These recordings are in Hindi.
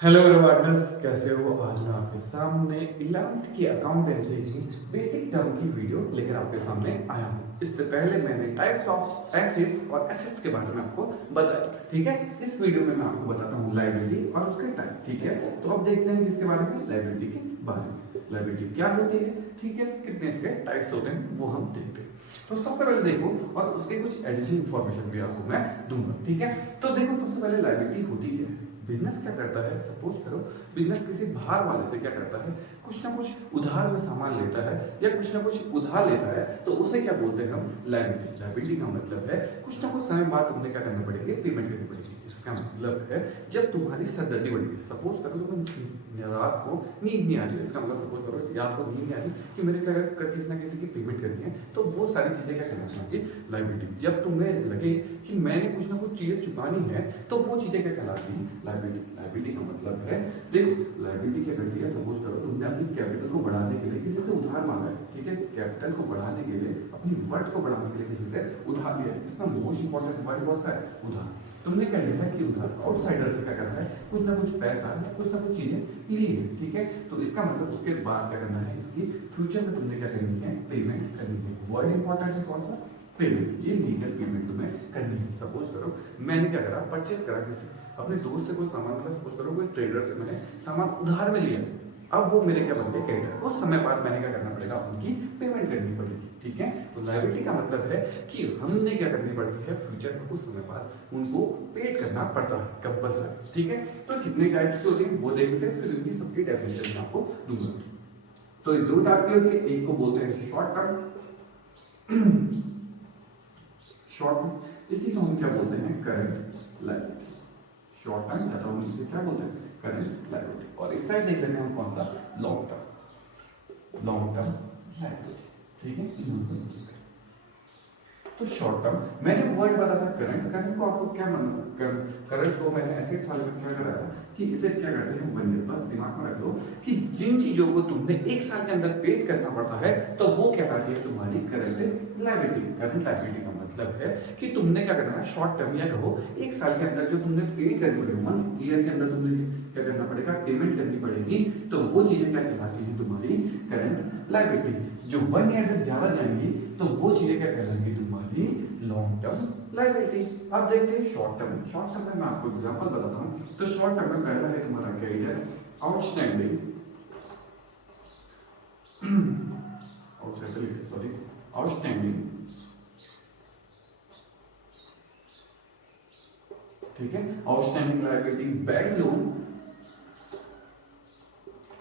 हेलो एडवाइजर्स, कैसे हो? आज मैं आपके सामने 11th की अकाउंटेंसी की बेसिक टर्म की वीडियो लेकर आपके सामने आया हूँ। इससे पहले मैंने टाइप्स ऑफ एसेट्स और एसेट्स के बारे में आपको बताया, ठीक है। इस वीडियो में मैं आपको बताता हूँ लायबिलिटी और उसके टाइप, ठीक है। तो अब देखते हैं किसके बारे में, लायबिलिटी के बारे में। लायबिलिटी क्या होती है, ठीक है, कितने इसके टाइप्स होते हैं वो हम देखते हैं। तो सबसे पहले देखो, और उसके कुछ एडिशनल इंफॉर्मेशन भी आपको मैं दूंगा, ठीक है। तो देखो, सबसे पहले लायबिलिटी होती क्या है। बिजनेस क्या करता है, सपोज करो बिजनेस किसी बाहर वाले से क्या करता है, कुछ ना कुछ उधार में सामान लेता है या कुछ ना कुछ उधार लेता है, तो उसे क्या बोलते हैं हम, लायबिलिटी। लायबिलिटी का मतलब है कुछ ना कुछ समय बाद तुम्हें क्या करना पड़ेगी, पेमेंट करनी पड़ेगी। इसका मतलब है जब तुम्हारी सरदर्दी बढ़ेगी, सपोज करो तुम्हें रात को नींद नहीं आ रही, इसका मतलब सपोज करो रात को नींद नहीं आ रही कि मेरे किसी ना किसी की पेमेंट करनी है, तो वो सारी चीजें क्या कहलाती हैं, लायबिलिटी। जब तुम्हें लगे कि मैंने कुछ ना कुछ चीजें चुकानी है, तो वो चीजें क्या कहलाती हैं, लायबिलिटी। लायबिलिटी का मतलब है, देखो लायबिलिटी क्या करती है, सपोज करो तुमने अपनी कैपिटल को बढ़ाने के लिए किसी से उधार मांगा है, ठीक है। कैपिटल को बढ़ाने के लिए, अपनी वर्थ को बढ़ाने के लिए किसी से उधार लिया है। इसमें मोस्ट इंपॉर्टेंट हमारे पास है उधार। तुमने क्या लिया है कि उधार आउटसाइडर से क्या करना है, कुछ ना कुछ पैसा या कुछ ना कुछ चीजें ली है, ठीक है। तो इसका मतलब उसके बाद क्या करना है, इसकी फ्यूचर में तुमने क्या करनी है, पेमेंट करनी है। वर्ड इंपॉर्टेंट है कौन सा, पेमेंट। ये लीगल पेमेंट तुम्हें करनी है। सपोज करो मैंने क्या करा, परचेस करा किसी अपने दोस्त से कोई सामान, मतलब सपोज करो कोई ट्रेडर से मैंने सामान उधार में लिया, अब वो मेरे क्या बन गए, क्रेडिटर। उस समय बाद मैंने क्या करना पड़ेगा, उनकी पेमेंट करनी पड़ेगी, ठीक है। तो लायबिलिटी का मतलब है कि हमने क्या करनी पड़ती है, फ्यूचर में कुछ समय बाद उनको पेड करना पड़ता है, कंपलसरी, ठीक है। तो कितने टाइप्स के होते हैं वो देखते हैं, फिर इनकी सबकी डेफिनेशन मैं आपको दूंगा। तो दो टाइप की होती है, एक को बोलते हैं शॉर्ट टर्म, शॉर्ट, इसी को हम क्या बोलते हैं, करंट लायबिलिटी। शॉर्ट टर्म या तो हम इसे क्या बोलते हैं, करंट लायबिलिटी। और इस साइड देख लेते हैं हम कौन सा, long term, long term liability, ठीक है। इन दोनों को समझते हैं। तो शॉर्ट टर्म, मैंने वर्ड बताया था करंट। करंट को आपको क्या मतलब, करंट को मैंने ऐसे साल में क्या कराया था कि इसे क्या करते हैं, वन ईयर। बस दिमाग में रख लो कि जिन चीजों को तुमने एक साल के अंदर पेड करना पड़ता है, तो वो क्या कहती है, तुम्हारी करंट लायबिलिटी। करंट लायबिलिटी का मतलब है कि तुमने क्या करना है, शॉर्ट टर्म या कहो एक साल के अंदर जो तुमने पेड करनी पड़ेगी, वन ईयर के अंदर तुमने क्या करना पड़ेगा, पेमेंट करनी पड़ेगी, तो वो चीजें क्या कहलाती है, तुम्हारी करंट लायबिलिटी। जो वन ईयर से ज्यादा जाएंगी, तो वो चीजें क्या कहलाएंगी, तुम्हारी लॉन्ग टर्म लायबिलिटी। अब देखते हैं शॉर्ट टर्म। शॉर्ट टर्म में मैं आपको एग्जांपल बताता हूं। तो शॉर्ट टर्म में पहला है तुम्हारा creditor outstanding, outstanding, sorry, outstanding, ठीक है। आउटस्टैंडिंग लायबिलिटी, बैंक लोन,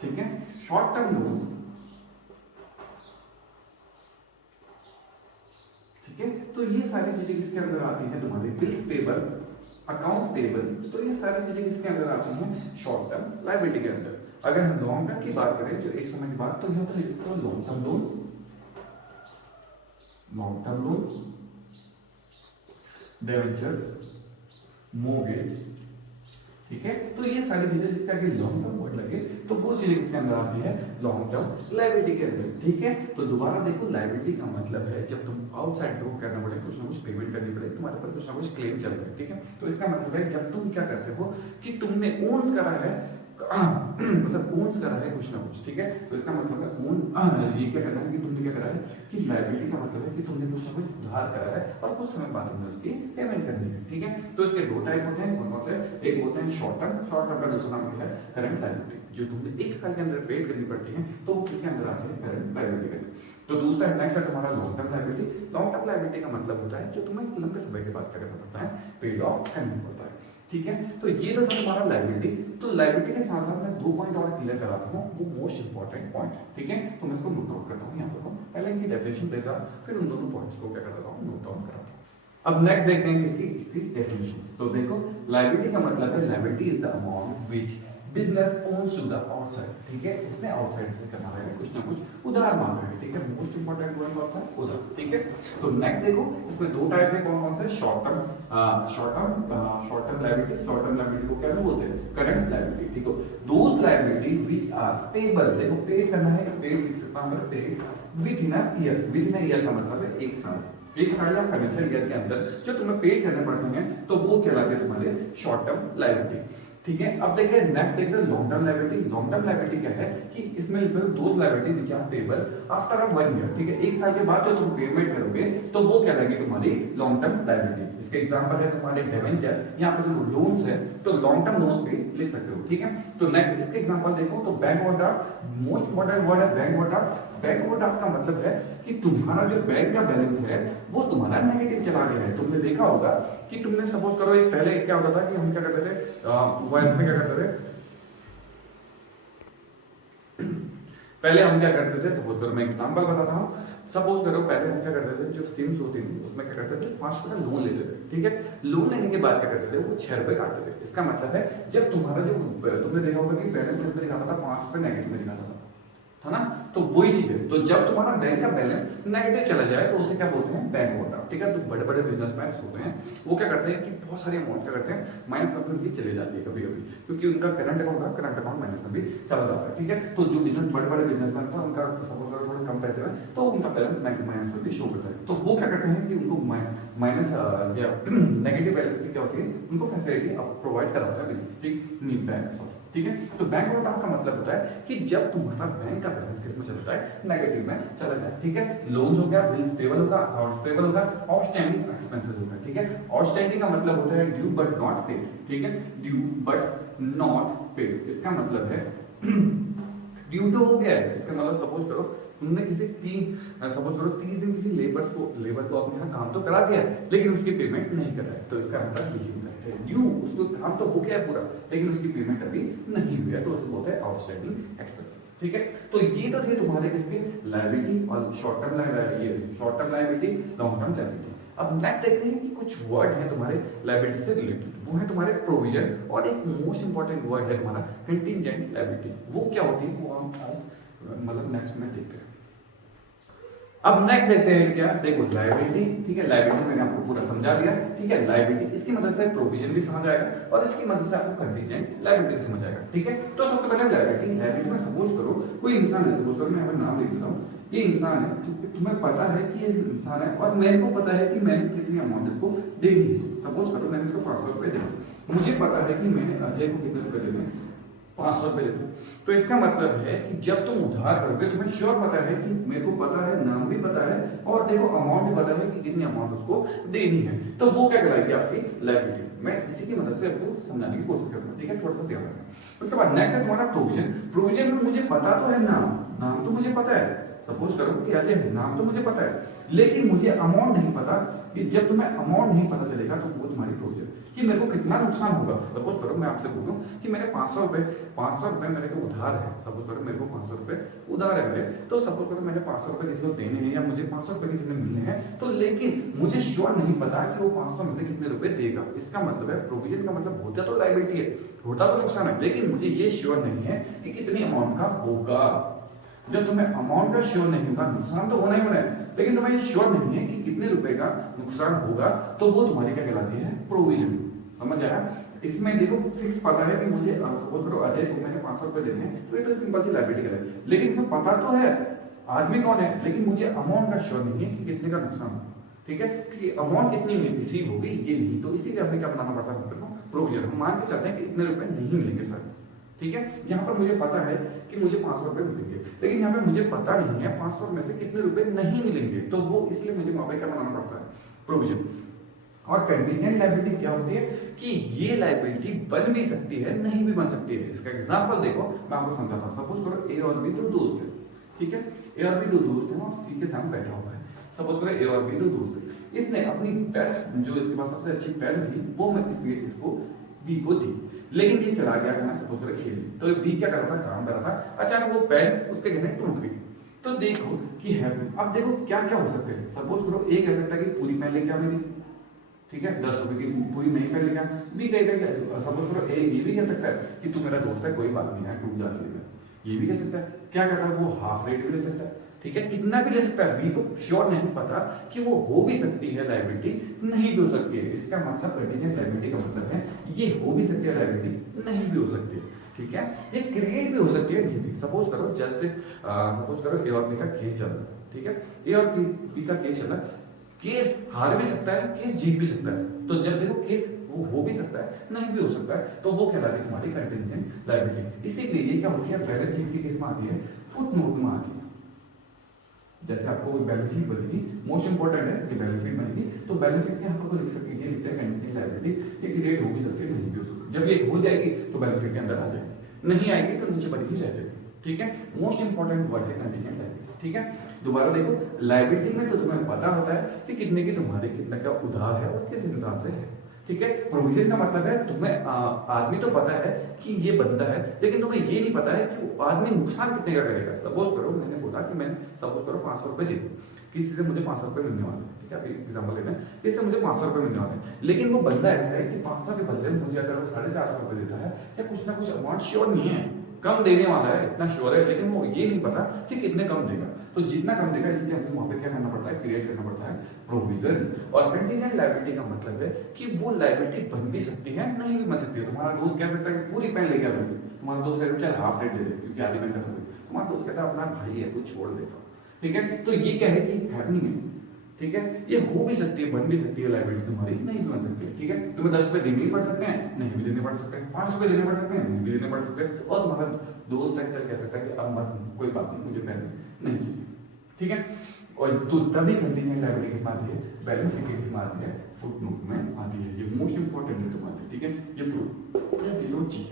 ठीक है। शॉर्ट टर्म लोन, ठीक है। तो ये सारी चीजें किसके अंदर आती हैं, तुम्हारे बिल्स पेबल, अकाउंट पेबल। तो ये सारी चीजें किसके अंदर आती हैं, शॉर्ट टर्म लायबिलिटी के अंदर। अगर हम लॉन्ग टर्म की बात करें, जो एक समय की बात, तो यहाँ पर लिखते हो long term loan, long term loan, debentures, mortgage, ठीक है। तो ये सारी चीजें जिसका आगे लॉन्ग टर्म वर्ड लगे, तो वो चीजें किसके अंदर आती है, लॉन्ग टर्म लायबिलिटी के अंदर, ठीक है। तो दोबारा देखो, लायबिलिटी का मतलब है जब तुम आउटसाइड को करना पड़े, कुछ ना कुछ पेमेंट करनी पड़े, तुम्हारे पर कुछ ना कुछ क्लेम चल रहा है, ठीक है। तो इसका मतलब है जब तुम क्या करते हो कि तुमने ओन्स करा है, मतलब ओन्स करा है कुछ ना कुछ, ठीक है। तो इसका मतलब है ओन, ये क्या करना है कि तुमने क्या करा है, कि लायबिलिटी का मतलब है कि तुमने कुछ ना कुछ उधार करा है और कुछ समय बाद तुमने उसकी पेमेंट करनी है, ठीक है। तो इसके दो टाइप होते हैं, कौन कौन से, एक होते हैं शॉर्ट टर्म। शॉर्ट टर्म का दूसरा नाम क्या है, करंट लायबिलिटी। जो तुमने एक साल के अंदर पेड करनी पड़ती है, तो वो किसके अंदर आती है, करंट लायबिलिटी के अंदर। तो दूसरा नेक्स्ट है तुम्हारा long term liability. Long term liability का मतलब होता है जो तुम्हें लंबे समय के बाद क्या करना पड़ता है, पेड ऑफ करना पड़ता है, ठीक है। तो ये तो था तुम्हारा लायबिलिटी। तो लायबिलिटी के साथ साथ मैं दो पॉइंट और क्लियर कराता हूँ, वो मोस्ट इंपॉर्टेंट पॉइंट, ठीक है। तो मैं इसको नोट आउट करता हूँ यहाँ पर, पहले इनकी डेफिनेशन देता हूँ, फिर उन दोनों पॉइंट्स को क्या करता हूँ, नोट डाउन कराता हूँ। अब नेक्स्ट देखते हैं इसकी डेफिनेशन। तो देखो, लायबिलिटी का मतलब है, liability is the amount which business owns to the outside, ठीक है। उसने आउटसाइड से करना है कुछ ना कुछ उधार मांगा है, ठीक है। मोस्ट इंपॉर्टेंट वर्ड कौन सा है, उधार, ठीक है। तो नेक्स्ट देखो, इसमें दो टाइप है, कौन कौन से, short term, short term liability. Short term liability को क्या बोलते हैं, करंट लायबिलिटी, ठीक है। दोस लायबिलिटी व्हिच आर पेबल, देखो पेड करना है, पेड लिख सकता हूं, paid with in a year. With in a year का मतलब है एक साल, एक साल या फाइनेंशियल ईयर के अंदर जो तुम्हें पे करने पड़ते हैं, तो वो कहलाते हैं तुम्हारे शॉर्ट टर्म लायबिलिटी, ठीक है। अब देखिए नेक्स्ट देखते हैं long term liability. Long term liability क्या है कि इसमें लिख सकते those liability which are payable after a 1 year. ठीक है, एक साल के बाद जो तुम पेमेंट करोगे तो वो क्या लगेगी तुम्हारी लॉन्ग टर्म लायबिलिटी। इसके एग्जांपल है तुम्हारे डिवेंचर, यहाँ पे जो लोन्स है तो लॉन्ग टर्म लोन्स भी लिख सकते हो। ठीक है, तो नेक्स्ट इसके एग्जांपल देखो तो bank overdraft, most important word है बैंक ओवरड्राफ्ट। बैंक ओवरड्राफ्ट का मतलब है कि तुम्हारा जो बैंक का बैलेंस है वो तुम्हारा नेगेटिव चला गया है। तुमने देखा होगा कि तुमने सपोज करो एक पहले क्या होता था कि हम क्या करते थे मोबाइल में क्या करते थे, पहले हम क्या करते थे, सपोज करो मैं एग्जांपल बताता हूँ। सपोज करो पहले हम क्या करते थे, जो सिम्स होती थी उसमें क्या करते थे 5% लोन लेते थे। ठीक है, लोन लेने के बाद क्या करते थे वो 6 रुपए काटते थे। इसका मतलब है जब तुम्हारा जो तुमने देखा होगा कि बैलेंस कितना दिखाता था, 5 रुपए नेगेटिव में दिखाता था, है ना। तो वही चीज है, तो जब तुम्हारा बैंक का बैलेंस नेगेटिव चला जाए तो उसे क्या बोलते हैं, बैंक ओवरड्राफ्ट। ठीक है, तो बड़े बड़े बिजनेसमैन होते हैं वो क्या करते हैं कि बहुत सारी अमाउंट क्या करते हैं माइनस में उनकी चली जाती है कभी कभी, क्योंकि उनका करंट अकाउंट माइनस में भी चला जाता है। ठीक है, तो जो बिजनेस बड़े बड़े बिजनेसमैन होते हैं उनका सपोज करो थोड़ा कम पैसे में तो उनका बैलेंस बैंक माइनस में भी शो करता है। तो वो क्या करते हैं कि उनको माइनस या नेगेटिव बैलेंस की क्या होती है, उनको फैसिलिटी प्रोवाइड कराता है बिजनेस। ठीक नहीं, बैंक। ठीक है, तो बैंक ओवरड्राफ्ट का मतलब होता है कि जब तुम्हारा बैंक का बैलेंस किसमें चलता है, नेगेटिव में चला जाए। ठीक है, लोन्स हो गया, बिल्स पेबल होगा, अकाउंट्स पेबल होगा, आउटस्टैंडिंग एक्सपेंसेस होगा। ठीक है, आउटस्टैंडिंग का मतलब होता है ड्यू बट नॉट पेड। ठीक है, ड्यू बट नॉट पेड इसका मतलब है ड्यू तो हो गया है, इसका मतलब सपोज करो तुमने सपोज करो 30 दिन किसी लेबर को अपने यहाँ काम तो करा दिया है लेकिन उसकी पेमेंट नहीं कर रहा है, तो इसका मतलब यही होता है ड्यू, उसको काम तो हो गया है पूरा लेकिन उसकी पेमेंट अभी नहीं हुई है, तो उसको बोलते हैं आउटस्टैंडिंग एक्सपेंसेस। ठीक है, तो ये तो थे तुम्हारे किसके लायबिलिटी और short term liability, long term liability. अब नेक्स्ट देखते हैं कि कुछ वर्ड है तुम्हारे लायबिलिटी से रिलेटेड, वो है तुम्हारे प्रोविजन, और एक मोस्ट इंपॉर्टेंट वर्ड है तुम्हारा कंटीजेंट लायबिलिटी। वो क्या होती है वो हम मतलब नेक्स्ट में देखते हैं। अब नेक्स्ट देखते हैं क्या, देखो लायबिलिटी। ठीक है, लायबिलिटी मैंने आपको पूरा समझा दिया। ठीक है, लायबिलिटी इसकी मदद से प्रोविजन भी समझ आएगा और इसकी मदद से आपको कंटीजेंट लायबिलिटी समझ आएगा। ठीक है, तो सबसे पहले लायबिलिटी में सपोज करो कोई इंसान है, सपोज करो मैं अपना नाम लिख देता हूँ, ये इंसान है, तुम्हें पता है कि ये इंसान है और मेरे को पता है कि मैंने कितनी अमाउंट इसको देनी है। सपोज करो मैंने इसको 500 रुपए दिए, मुझे पता है कि मैंने अजय को कितने रुपए देने, 500 रुपए देते। तो इसका मतलब है कि जब तुम उधार करोगे तुम्हें श्योर पता है कि मेरे को पता है, नाम भी पता है और देखो अमाउंट भी पता है कि कितनी अमाउंट उसको देनी है, तो वो क्या कहलाएगी आपकी लायबिलिटी। मैं इसी की मदद से आपको समझाने की कोशिश करूंगा। ठीक है, थोड़ा सा ध्यान रखना। उसके बाद नेक्स्ट है तुम्हारा प्रोविजन। प्रोविजन में मुझे पता तो है नाम तो मुझे पता है, सपोज करो कि अजय है, नाम तो मुझे पता है लेकिन मुझे अमाउंट नहीं पता। कि जब तुम्हें अमाउंट नहीं पता चलेगा तो वो तुम्हारी प्रोविजन कि मेरे को कितना नुकसान होगा। सपोज करो मैं आपसे बोलूं कि मेरे 500 रुपए मेरे को उधार है, सपोज करो मेरे को 500 रुपए उधार है मेरे, तो सपोज करो मैंने 500 रुपए किसी को देने हैं या मुझे 500 रुपए किसी ने मिलने हैं, तो लेकिन मुझे श्योर नहीं पता कि वो 500 में से कितने रुपए देगा। इसका मतलब है प्रोविजन का मतलब होता तो लायबिलिटी है, होता तो नुकसान है, लेकिन मुझे ये श्योर नहीं है कि कितनी अमाउंट का होगा। जब तुम्हें अमाउंट का श्योर नहीं होगा, नुकसान तो होना ही होना है, लेकिन तुम्हें ये श्योर नहीं है कि कितने रुपए का नुकसान होगा, तो वो तुम्हारी क्या कहलाती है, प्रोविजन। समझ आया। इसमें देखो फिक्स पता है कि मुझे सपोज करो अजय को मैंने 500 रुपए देने हैं, तो ये तो सिंपल सी लायबिलिटी है, लेकिन इसमें पता तो है आदमी कौन है, लेकिन मुझे अमाउंट का श्योर नहीं है कि कितने का नुकसान होगा। ठीक है, कि अमाउंट कितनी रिसीव होगी ये नहीं, तो इसीलिए हमें क्या बनाना पड़ता है, प्रोविजन। हम मान के चलते हैं कि इतने रुपए नहीं मिलेंगे सर। ठीक है, यहाँ पर मुझे पता है कि मुझे 500 रुपए मिलेंगे, लेकिन यहाँ पे मुझे पता नहीं है 500 में से कितने रुपए नहीं मिलेंगे, तो वो इसलिए मुझे वहां पे क्या बनाना पड़ता है, प्रोविजन। और कंटीजेंट लायबिलिटी क्या होती है कि ये लायबिलिटी बन भी सकती है नहीं भी बन सकती है। इसका एग्जांपल देखो मैं आपको समझाता हूँ। सपोज करो ए और बी दो दोस्त है, ठीक है, ए और बी दो दोस्त है और सी के सामने बैठा हुआ है। सपोज करो ए और बी दो दोस्त है, इसने अपनी बेस्ट जो इसके पास सबसे अच्छी पेन थी वो मैं इसको बी को दी, लेकिन ये चला गया है सपोज करो खेलने, तो बी क्या कर रहा था, काम कर रहा था, अचानक वो पेन उसके घर में टूट गई। तो देखो कि है, अब देखो क्या क्या हो सकते हैं। सपोज करो ए कह सकता है कि पूरी पेन लेके आ मेरी, ठीक है, 10 रुपए की पूरी नहीं पेन लेके आ। बी कहेगा, सपोज करो ए ये भी कह सकता है कि तू मेरा दोस्त है कोई बात नहीं है टूट जाती है, ये भी कह सकता है। क्या कहता है वो हाफ रेट भी ले सकता है, ठीक है, कितना भी ले सकता है। बी को श्योर नहीं पता कि वो हो भी सकती है लायबिलिटी, नहीं भी हो सकती है। इसका मतलब कंटीजेंट लायबिलिटी का मतलब है ये हो भी सकती है लायबिलिटी, नहीं भी हो सकती है। ठीक है, ये क्रिएट भी हो सकती है, नहीं भी। सपोज करो जैसे सपोज करो ए और बी का केस चल रहा है, ठीक है, ए और बी का केस चल रहा है, केस हार भी सकता है, केस जीत भी सकता है। तो जब देखो केस वो हो भी सकता है, नहीं भी हो सकता है, तो वो कहलाती है तुम्हारी कंटिंजेंट लायबिलिटी। इसीलिए ये क्या होती है, बैलेंस शीट की किस में आती है, फुट नोट में आती है। जैसे आपको बैलेंस शीट बनेगी, मोस्ट इंपॉर्टेंट है कि बैलेंस शीट बनेगी, तो बैलेंस शीट के आपको लिख सकते हैं, लिखते हैं कंटिंजेंट लायबिलिटी, ये क्रिएट हो भी सकती है, नहीं भी हो सकती। जब ये हो जाएगी तो बैलेंस शीट के अंदर आ जाएगी, नहीं आएगी तो नीचे बनी ही रह जाएगी। ठीक है, मोस्ट इंपॉर्टेंट वर्ड है कंटिंजेंट लायबिलिटी। ठीक है, दोबारा देखो, लायबिलिटी में तो तुम्हें पता होता है कि कितने की तुम्हारे कितने का उधार है और किस हिसाब से है। ठीक है, प्रोविजन का मतलब है तुम्हें आदमी तो पता है कि ये बंदा है, लेकिन तुम्हें ये नहीं पता है कि वो आदमी नुकसान कितने का करेगा। सपोज करो मैंने बोला कि मैं सपोज करो 500 रुपए दे दूं, किसी से मुझे 500 रुपए मिलने वाले हैं। ठीक है, अभी एग्जाम्पल लेना है, किसी से मुझे 500 रुपए मिलने वाले हैं, लेकिन वो बंदा ऐसा है कि 500 के बदले में मुझे अगर वो 450 रुपए देता है या कुछ ना कुछ अमाउंट श्योर नहीं है, कम देने वाला है, इतना श्योर है, लेकिन वो ये नहीं पता कि कितने कम देगा। तो जितना कम देगा, इसलिए हमें वहां पे क्या करना पड़ता है, क्रिएट करना पड़ता है प्रोविजन। और कंटीजेंट लायबिलिटी का मतलब है कि वो लायबिलिटी बन भी सकती है, नहीं भी बन सकती है। तुम्हारा दोस्त कह सकता है कि पूरी पेन लेके आ जाओ, तुम्हारा दोस्त कहता है चल हाफ रेट दे दे क्योंकि आधी पेन खत्म हो गई, तुम्हारा दोस्त कहता है अपना भाई है तू छोड़ देता हूं। ठीक है, तो ये क्या है कि हैपनिंग है। ठीक है, ये हो भी सकती है, बन भी सकती है लायबिलिटी तुम्हारी, नहीं भी बन सकती है। ठीक है, तुम्हें 10 रुपए देने ही पड़ सकते हैं, नहीं भी देने पड़ सकते हैं, 5 रुपए देने पड़ सकते हैं, नहीं भी देने पड़ सकते हैं, और तुम्हारा दोस्त है चल कह सकता है कि अब मत, कोई बात नहीं, मुझे पेन नहीं चाहिए। ठीक है, और तो तभी कंटीजेंट लायबिलिटी किसमें आती है, बैलेंस शीट किसमें आती है, फुटनोट में आती है। ये मोस्ट इंपॉर्टेंट है तुम्हारे। ठीक है, ये तीनों चीज।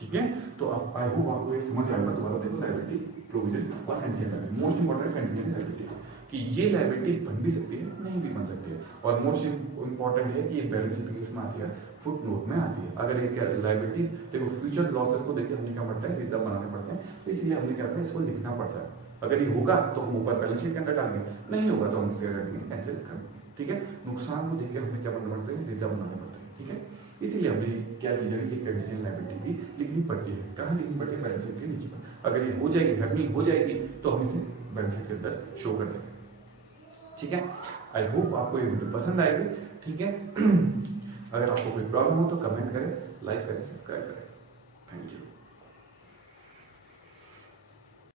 ठीक है, तो अब आई होप आपको ये समझ आएगा। दोबारा देखो, लायबिलिटी, प्रोविजन और contingent liability. Most important contingent liability कि ये लायबिलिटी बन भी सकती है, नहीं भी बन सकती है। और मोस्ट इंपॉर्टेंट है कि ये बैलेंस शीट किसमें आती है, फुटनोट में आती है। अगर एक लायबिलिटी देखो, फ्यूचर लॉसेस को देखिए हमें क्या पड़ता है, रिजर्व बनाने पड़ते हैं, तो इसलिए हमने क्या करते हैं, इसको लिखना पड़ता है। अगर ये होगा तो हम ऊपर बैलेंस शीट के अंदर डालेंगे, नहीं होगा तो हम इसके कैंसिल करेंगे। ठीक है, नुकसान को देखकर हमें क्या बनाना पड़ता है, रिजर्व बनाना पड़ता है। ठीक है, इसीलिए हमने क्या चीज है कि कंटीजेंट लायबिलिटी भी लिखनी पड़ती है। कहाँ लिखनी पड़ती है, बैलेंस शीट के नीचे पर। अगर ये हो जाएगी, हैपनिंग हो जाएगी, तो हम इसे बैलेंस शीट के अंदर शो कर देंगे। ठीक है, आई होप आपको ये वीडियो पसंद आएगी। ठीक है, अगर आपको कोई प्रॉब्लम हो तो कमेंट करें, लाइक करें, सब्सक्राइब करें। Thank you.